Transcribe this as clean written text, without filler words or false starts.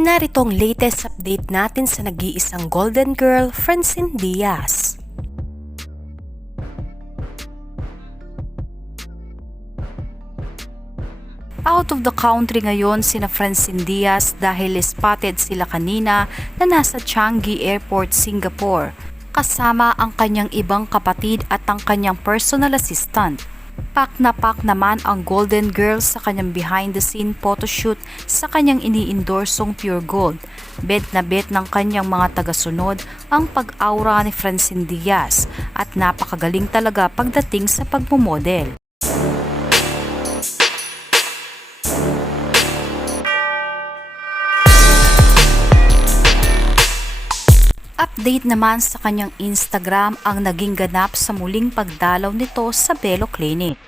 Narito ang latest update natin sa nag-iisang Golden Girl, Francine Diaz. Out of the country ngayon sina Francine Diaz dahil spotted sila kanina na nasa Changi Airport, Singapore, kasama ang kanyang ibang kapatid at ang kanyang personal assistant. Pak na pak naman ang Golden Girl sa kanyang behind the scene photoshoot sa kanyang ini-endorsong Pure Gold. Bet na bet ng kanyang mga tagasunod ang pag-aura ni Francine Diaz at napakagaling talaga pagdating sa pagmumodel. Update naman sa kanyang Instagram ang naging ganap sa muling pagdalaw nito sa Belo Clinic.